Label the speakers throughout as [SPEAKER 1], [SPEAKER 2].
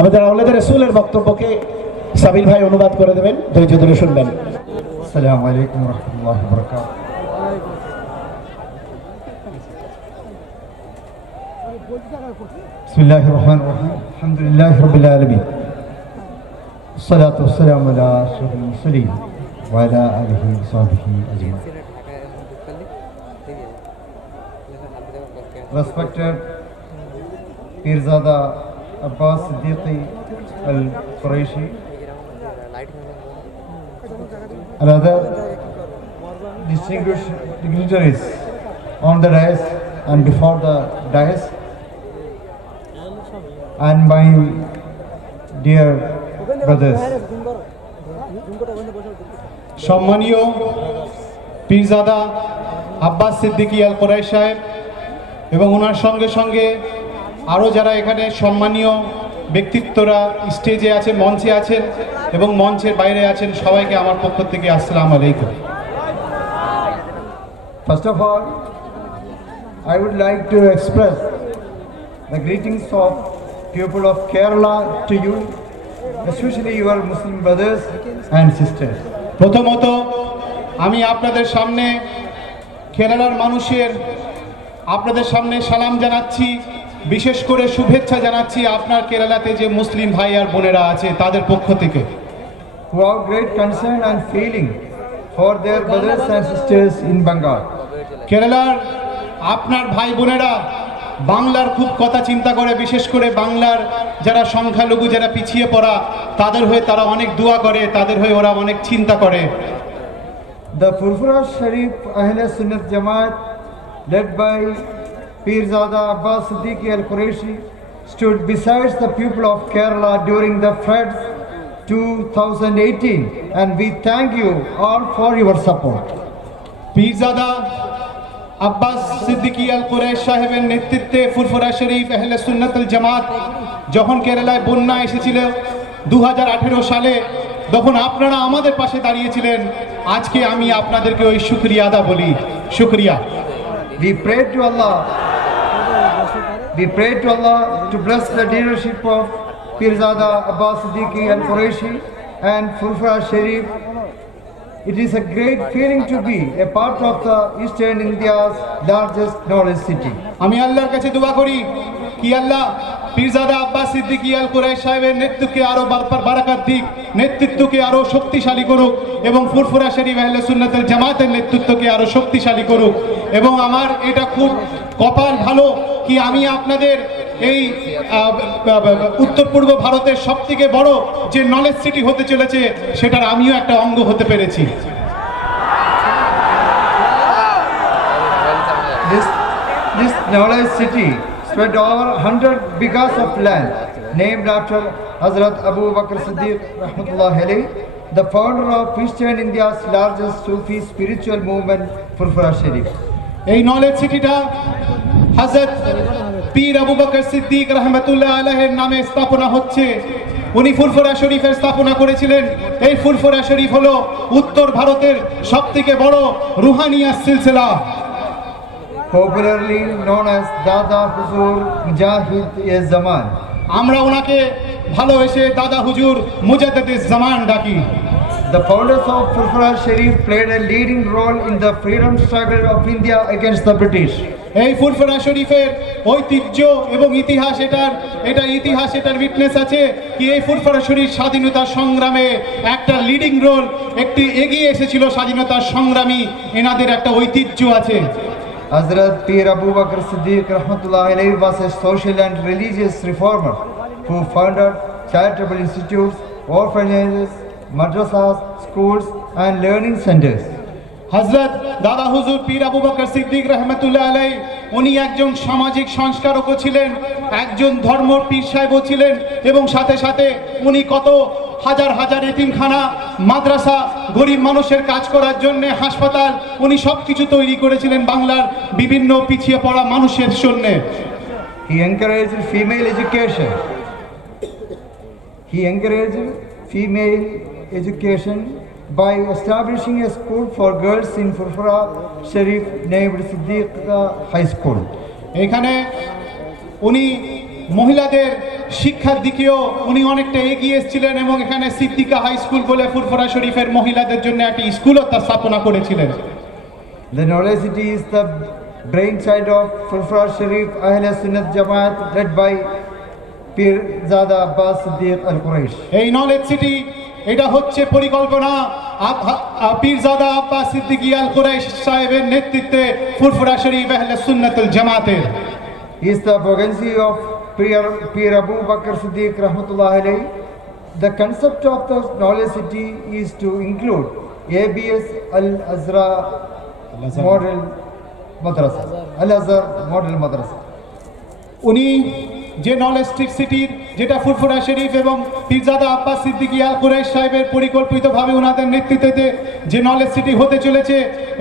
[SPEAKER 1] আমাদের আওলাদের রসুলের বক্তব্যকে সাবিল ভাই অনুবাদ করে দেবেন ধৈর্য ধরে শুনবেন
[SPEAKER 2] السلام عليكم ورحمة الله وبركاته بسم الله الرحمن الرحيم الحمد لله رب العالمين الصلاة والسلام على أشرف المرسلين وعلى آله وصحبه أجمعين Respected Pirzada Abbas Siddiqui Al-Quraishi and other distinguished dignitaries on the dais and before the dais and my dear brothers
[SPEAKER 3] সম্মানীয় পীরজাদা আব্বাস সিদ্দিকী আল কোরাই সাহেব এবং ওনার সঙ্গে সঙ্গে আরও যারা এখানে সম্মানীয় ব্যক্তিত্বরা স্টেজে আছেন মঞ্চে আছেন এবং মঞ্চের বাইরে আছেন সবাইকে আমার পক্ষ থেকে আসসালামু আলাইকুম
[SPEAKER 2] First of all, I would like to express the greetings of people of Kerala to you, especially your Muslim brothers and sisters.
[SPEAKER 3] প্রথমত আমি আপনাদের সামনে কেরালার মানুষের আপনাদের সামনে সালাম জানাচ্ছি বিশেষ করে শুভেচ্ছা জানাচ্ছি আপনার কেরালাতে যে মুসলিম ভাই আর বোনেরা আছে তাদের পক্ষ থেকে
[SPEAKER 2] who have great concern and feeling for their brothers and sisters in Bengal.
[SPEAKER 3] কেরালার আপনার ভাই বোনেরা বাংলার খুব কথা চিন্তা করে বিশেষ করে বাংলার যারা সংখ্যালঘু যারা পিছিয়ে পড়া তাদের হয়ে তারা অনেক দোয়া করে তাদের হয়ে ওরা অনেক চিন্তা করে
[SPEAKER 2] দ্য Furfura শরীফ আহলে Sunnat Jamaat, led by Pirzada Abbas Siddiqui Al Qureshi, stood besides the people of Kerala during the floods 2018, and we thank you all for your support.
[SPEAKER 3] Pirzada Abbas Siddiqui আল কুরাইশ সাহেবের নেতৃত্বে ফুরফুরা শরীফ আহলে সুন্নাতুল জামাত যখন কেরালায় বন্যা এসেছিল দু হাজার আঠেরো সালে তখন আপনারা আমাদের পাশে দাঁড়িয়েছিলেন আজকে আমি আপনাদেরকে ওই শুক্রিয়া আদা বলি শুক্রিয়া
[SPEAKER 2] We pray to Allah. We pray to Allah to bless the leadership of Pirzada Abbas Siddiqui and Qureshi and Furfura Sharif. It is a great feeling to be a part of the Eastern India's largest knowledge city.
[SPEAKER 3] আমি আল্লাহর কাছে দোয়া করি কি আল্লাহ পীরজাদা আব্বাস সিদ্দিকী আল কুরাইশ সাহেবের নেতৃত্বকে আরও বারবার বারাকাত দিক নেতৃত্বকে আরও শক্তিশালী করুক এবং ফুরফুরা শরীফ আহলে সুন্নাতুল জামাতের নেতৃত্বকে আরও শক্তিশালী করুক এবং আমার এটা খুব কপাল ভালো কি আমি আপনাদের এই উত্তর পূর্ব ভারতের সব থেকে বড় যে নলেজ সিটি হতে চলেছে সেটার আমিও একটা অঙ্গ হতে পেরেছি
[SPEAKER 2] This, this knowledge city spread over 100 bighas of land named after Hazrat Abu Bakr Siddiq Rahmatullah alayhi, the founder of Eastern India's largest Sufi spiritual movement, Furfura Sharif.
[SPEAKER 3] এই নলেজ সিটিটা হজরত পীর আবু বকর সিদ্দিক রহমতুল্লাহ আলহের নামে স্থাপনা হচ্ছে। উনি ফুরফুরা শরীফের স্থাপনা করেছিলেন। এই ফুরফুরা শরীফ হল উত্তর ভারতের সব থেকে বড় রুহানিয়া সিলসিলা।
[SPEAKER 2] popularly known as dada huzur
[SPEAKER 3] আমরা ওনাকে ভালোবেসে দাদা হুজুর মুজাদ্দিদ জামান ডাকি।
[SPEAKER 2] The founders of Furfura Sharif played a leading role in the freedom struggle
[SPEAKER 3] এই ফুলফোড়া শরীফের ঐতিহ্য এবং ইতিহাস এটার, এটা ইতিহাস এটার উইটনেস আছে কি এই ফুলফোড়া শরীফ স্বাধীনতা সংগ্রামে একটা লিডিং রোল একটি এগিয়ে এসেছিল স্বাধীনতার সংগ্রামী এনাদের একটা ঐতিহ্য আছে।
[SPEAKER 2] হজরত পীর আবু বকর সিদ্দিক রহমতুল্লাহ আলাইহি was a social and religious reformer who founded charitable institutes orphanages madrasas schools and learning centres
[SPEAKER 3] হজরত দাদা হুজুর পীর আবু বকর সিদ্দিক রহমতুল্লাহ আলাই উনি একজন সামাজিক সংস্কারকও ছিলেন, একজন ধর্ম পীর সাহেবও ছিলেন, এবং সাথে সাথে উনি কত হাজার হাজার এতিমখানা, মাদ্রাসা, গরিব মানুষের কাজ করার জন্য হাসপাতাল, উনি সব কিছু তৈরি করেছিলেন বাংলার বিভিন্ন পিছিয়ে পড়া মানুষের জন্যে
[SPEAKER 2] He encouraged female education. He encouraged female education by establishing a school for girls in Furfura Sharif named Siddiq High School.
[SPEAKER 3] এখানে উনি মহিলাদের শিক্ষার দিকেও উনি অনেকটা এগিয়ে এসেছিলেন এবং এখানে সিদ্দিকা হাই স্কুল বলে ফুরফুরা শরীফের মহিলাদের জন্য একটি স্কুলও তার স্থাপনা করেছিলেন
[SPEAKER 2] The knowledge city is the brainchild of Fulfra Sharif Ahl Sunnat Jamaat led by Pir Zada Abbas Siddiq Al Quraish.
[SPEAKER 3] এই নলেজ সিটি এটা হচ্ছে পরিকল্পনা আব- আ- আ- পীরজাদা আব্বাস সিদ্দিকী আল কুরাইশ সাহেবের নেতৃত্বে ফুরফুরা শরীফ আহলে সুন্নাতুল জামাতের
[SPEAKER 2] He is the progeny of Pir, Pir Abu Bakr Siddiq Rahmatullah alayhi. The concept of the knowledge city is to include ABS Al Azra Model Madrasa. Al Azhar Model Madrasa.
[SPEAKER 3] উনি যে নলেজ সিটির যেটা ফুরফুরা শরীফ এবং পীরজাদা আব্বাস সিদ্দিকী আল কুরাইশ সাহেবের পরিকল্পিতভাবে ওনাদের নেতৃত্বে যে নলেজ সিটি হতে চলেছে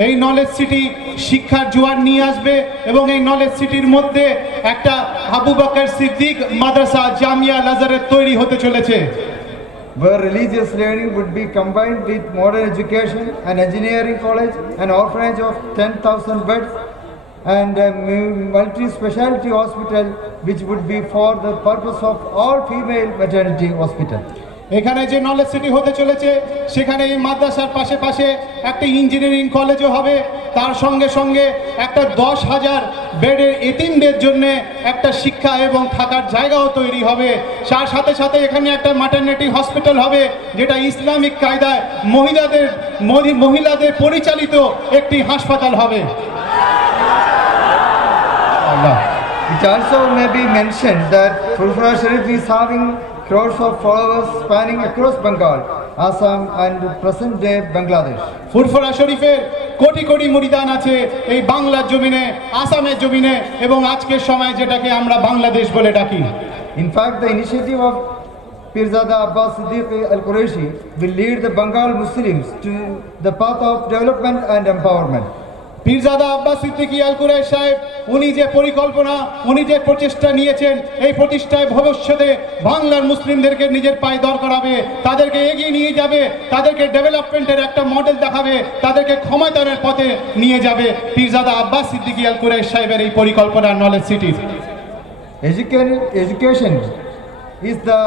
[SPEAKER 3] এই নলেজ সিটি শিক্ষার জোয়ার নিয়ে আসবে এবং এই নলেজ সিটির মধ্যে একটা আবু বকর সিদ্দিক মাদ্রাসা জামিয়া লাজারের তৈরি হতে চলেছে।
[SPEAKER 2] Where religious learning would be combined with modern education, an engineering college, an orphanage of 10,000 beds, and mu- multi-specialty hospital, which would be for the purpose of all female maternity hospital.
[SPEAKER 3] এখানে যে knowledge city হতে চলেছে, সেখানে এই মাদ্রাসার পাশে পাশে একটা ইঞ্জিনিয়ারিং কলেজও হবে। তার সঙ্গে সঙ্গে একটা দশ হাজার বেডের এতিমদের জন্য একটা শিক্ষা এবং থাকার জায়গাও তৈরি হবে। তার সাথে সাথে এখানে একটা মাটারনিটি হসপিটাল হবে, যেটা ইসলামিক কায়দায় মহিলাদের মহিলাদের পরিচালিত একটি হাসপাতাল হবে আল্লাহ
[SPEAKER 2] It also may be mentioned that Fulfura Sharif is having crores of followers spanning across Bengal, Assam and present-day Bangladesh.
[SPEAKER 3] ফুরফুরা শরীফের কোটি কোটি মুরিদান আছে এই বাংলার জমিনে আসামের জমিনে এবং আজকের সময় যেটাকে আমরা বাংলাদেশ বলে ডাকি
[SPEAKER 2] In fact, the initiative of Pirzada Abbas Siddiq Al Quraishi will lead the Bengal Muslims to the path of development and empowerment.
[SPEAKER 3] Pirzada Abbas Siddiqui আল কুরাইশ সাহেব উনি যে পরিকল্পনা উনি যে প্রচেষ্টা নিয়েছেন এই প্রতিষ্ঠায় ভবিষ্যতে বাংলার মুসলিমদেরকে নিজের পায়ে দর করাবে তাদেরকে এগিয়ে নিয়ে যাবে তাদেরকে ডেভেলপমেন্টের একটা মডেল দেখাবে তাদেরকে ক্ষমতায়নের পথে নিয়ে যাবে পীরজাদা আব্বাস সিদ্দিকী আল কুরাইশ সাহেবের এই পরিকল্পনা knowledge
[SPEAKER 2] Education, education is the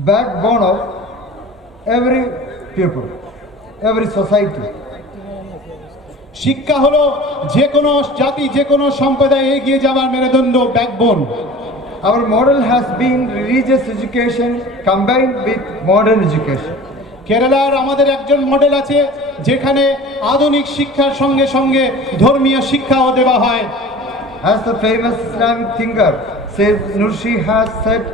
[SPEAKER 2] backbone of every people, every society.
[SPEAKER 3] শিক্ষা হলো যে কোনো জাতি, যে কোনো সম্প্রদায় এগিয়ে যাওয়ার মেরুদণ্ড backbone
[SPEAKER 2] our model has been religious education combined with modern education
[SPEAKER 3] কেরালার আমাদের একজন মডেল আছে, যেখানে আধুনিক শিক্ষার সঙ্গে সঙ্গে ধর্মীয় শিক্ষাও দেওয়া হয়।
[SPEAKER 2] Has the famous Islamic thinker Said Nursi has said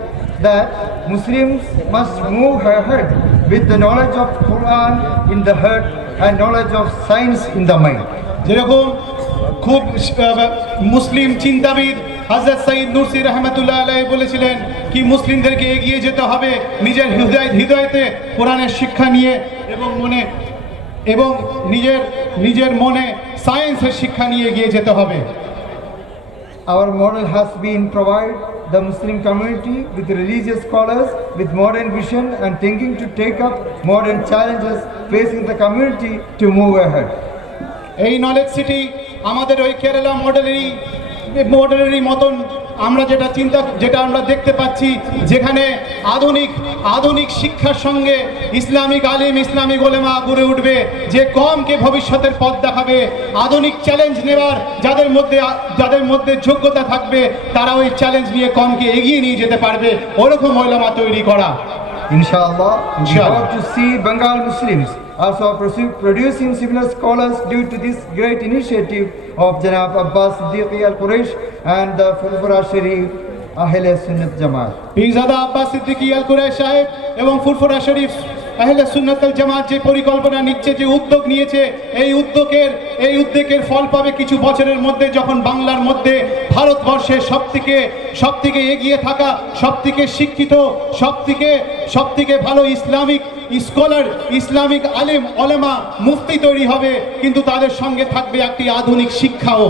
[SPEAKER 2] that Muslims must move her heart with the knowledge of Quran in the heart and knowledge of science in the mind
[SPEAKER 3] যেরকম খুব মুসলিম চিন্তাবিদ হাজরত সঈদ নুরসি রহমতুল্লাহ আলাই বলেছিলেন কি মুসলিমদেরকে এগিয়ে যেতে হবে নিজের হৃদয়, হৃদয়তে কোরআনের শিক্ষা নিয়ে এবং মনে, এবং নিজের নিজের মনে সায়েন্সের শিক্ষা নিয়ে এগিয়ে যেতে হবে।
[SPEAKER 2] Our model has been provide the Muslim community with religious scholars with modern vision and thinking to take up modern challenges facing the community to move ahead.
[SPEAKER 3] এই নলেজ সিটি আমাদের ওই কেরালা মডেলেরই মডেলেরই মতন আমরা যেটা চিন্তা যেটা আমরা দেখতে পাচ্ছি যেখানে আধুনিক আধুনিক শিক্ষার সঙ্গে ইসলামিক আলিম ইসলামিক ওলেমা গড়ে উঠবে যে কমকে ভবিষ্যতের পথ দেখাবে আধুনিক চ্যালেঞ্জ নেওয়ার যাদের মধ্যে যাদের মধ্যে যোগ্যতা থাকবে তারা ওই চ্যালেঞ্জ নিয়ে কমকে এগিয়ে নিয়ে যেতে পারবে ওরকম ওলেমা তৈরি করা
[SPEAKER 2] Inshallah,
[SPEAKER 3] Inshallah.
[SPEAKER 2] we hope to see Bengal Muslims also producing similar scholars due to this great initiative of Janab Abbas Siddiqui Al Quraysh and the Fulfura Sharif Ahle Sunnat Jamaat.
[SPEAKER 3] Pirzada Abbas Siddiqui আল কুরাই সাহেব এবং ফুরফুরা শরীফ আহলে সুন্নাতুল জামাত যে পরিকল্পনা নিচ্ছে যে উদ্যোগ নিয়েছে এই উদ্যোগের এই উদ্যোগের ফল পাবে কিছু বছরের মধ্যে যখন বাংলার মধ্যে ভারতবর্ষের সবথেকে সবথেকে এগিয়ে থাকা সবথেকে শিক্ষিত সবথেকে সবথেকে ভালো ইসলামিক স্কলার ইসলামিক আলেম অলেমা মুফতি তৈরি হবে কিন্তু তাদের সঙ্গে থাকবে একটি আধুনিক শিক্ষাও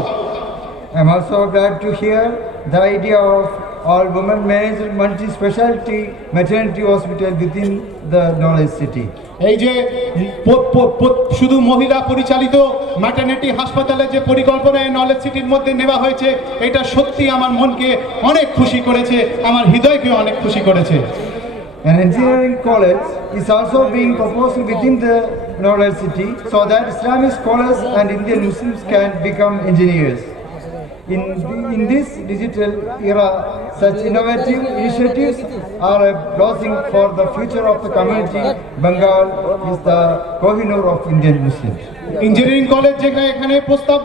[SPEAKER 2] I'm also glad to hear the idea of all women managed multi-specialty maternity hospital within the knowledge city.
[SPEAKER 3] এই যে শুধু মহিলা পরিচালিত ম্যাটার্নিটি হাসপাতালে যে পরিকল্পনা নলেজ সিটির মধ্যে নেওয়া হয়েছে এটা সত্যি আমার মনকে অনেক খুশি করেছে আমার হৃদয়কে অনেক খুশি করেছে
[SPEAKER 2] An engineering college is also being proposed within the knowledge city so that Islamic scholars and Indian Muslims can become engineers. In, in this digital era, such innovative initiatives are a blessing for the future of the community. Bengal is the Kohinoor of Indian Muslims.
[SPEAKER 3] Engineering college যেখানে এখানে প্রস্তাব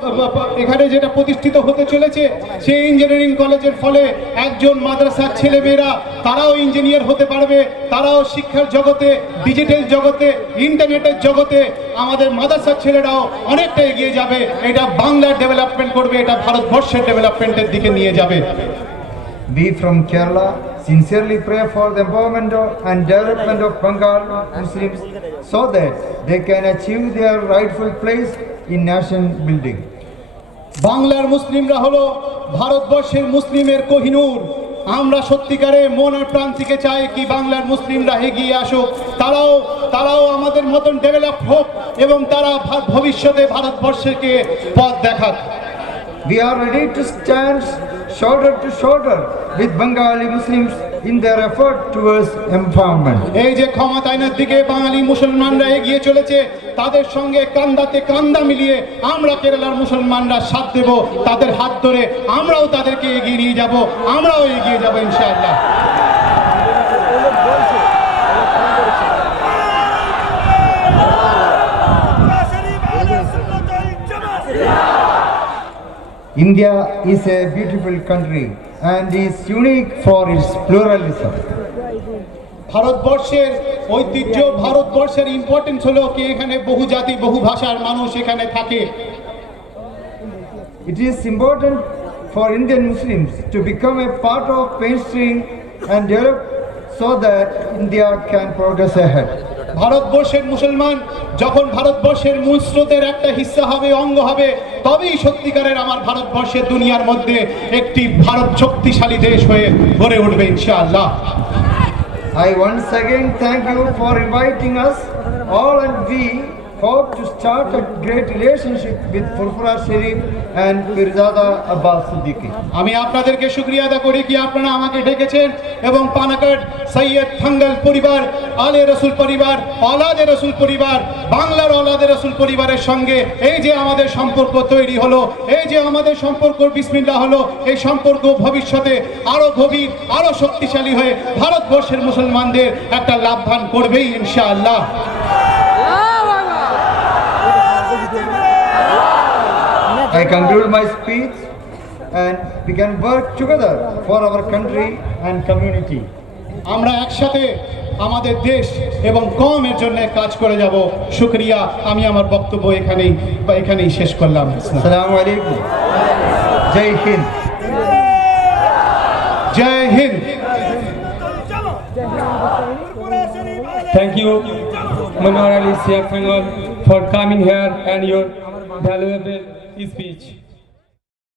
[SPEAKER 3] এখানে যেটা প্রতিষ্ঠিত হতে চলেছে সেই engineering কলেজের ফলে একজন মাদ্রাসার ছেলেমেয়েরা তারাও ইঞ্জিনিয়ার হতে পারবে তারাও শিক্ষার জগতে ডিজিটাল জগতে ইন্টারনেটের জগতে আমাদের মাদ্রাসার ছেলেরাও অনেকটা এগিয়ে যাবে। এটা বাংলার ডেভেলপমেন্ট করবে এটা ভারতবর্ষের ডেভেলপমেন্টের দিকে নিয়ে যাবে।
[SPEAKER 2] Be from Kerala sincerely pray for the empowerment and development of Bengal Muslims so that they can achieve their rightful place in nation building.
[SPEAKER 3] বাংলার মুসলিমরা হলো ভারতবর্ষের মুসলিমের কোহিনূর আমরা সত্যিকারে মন আর প্রাণ থেকে চাই কি বাংলার মুসলিমরা এগিয়ে আসুক তারাও তারাও আমাদের মতন ডেভেলপ হোক এবং তারা ভবিষ্যতে ভারতবর্ষকে পথ দেখাক
[SPEAKER 2] We are ready to stand shoulder to shoulder with Bengali Muslims in their effort towards empowerment.
[SPEAKER 3] এই যে ক্ষমতায়নের দিকে বাঙালি মুসলমানরা এগিয়ে চলেছে, তাদের সঙ্গে কান্দাতে কান্দা মিলিয়ে আমরা কেরালার মুসলমানরা সাথ দেব, তাদের হাত ধরে আমরাও তাদেরকে এগিয়ে নিয়ে যাব, আমরাও এগিয়ে যাব ইনশাআল্লাহ
[SPEAKER 2] India is a beautiful country and is unique for its pluralism.
[SPEAKER 3] ভারতবর্ষের ঐতিহ্য ভারতবর্ষের ইম্পর্টেন্স হলো কি এখানে বহু জাতি বহু ভাষার মানুষ এখানে থাকে
[SPEAKER 2] It is important for Indian Muslims to become a part of mainstream and develop so that India can progress ahead.
[SPEAKER 3] ভারতবর্ষের মুসলমান যখন ভারতবর্ষের মূল স্রোতের একটা হিস্সা হবে, অঙ্গ হবে, তবেই সত্যিকারের আমার ভারতবর্ষের দুনিয়ার মধ্যে একটি ভারত শক্তিশালী দেশ হয়ে গড়ে উঠবে ইনশাআল্লাহ।
[SPEAKER 2] I once again thank you for inviting us all and we hope to start a great relationship with Furfura Sharif and Pirzada Abbas Siddiqui.
[SPEAKER 3] আমি আপনাদেরকে শুক্রিয়া আদা করি কি আপনারা আমাকে ডেকেছেন এবং পানাকাট সৈয়দ ফাঙ্গাল পরিবার, আলে রসুল পরিবার অলাদে রসুল পরিবার, বাংলার অলাদে রসুল পরিবারের সঙ্গে এই যে আমাদের সম্পর্ক তৈরি হলো, এই যে আমাদের সম্পর্ক বিসমিল্লা হলো, এই সম্পর্ক ভবিষ্যতে আরও গভীর, আরও শক্তিশালী হয়ে ভারতবর্ষের মুসলমানদের একটা লাভবান করবেই ইনশাআল্লাহ
[SPEAKER 2] I conclude my speech and we can work together for our country and community.
[SPEAKER 3] আমরা একসাথে আমাদের দেশ এবং কমের জন্য কাজ করে যাব। শুক্রিয়া আমি আমার বক্তব্য এখানেই বা এখানেই শেষ করলাম।
[SPEAKER 2] সালাম আলাইকুম। জয় হিন্দ।
[SPEAKER 3] জয় Hind.
[SPEAKER 4] Thank you Manohar Ali Siya for coming here and your valuable speech.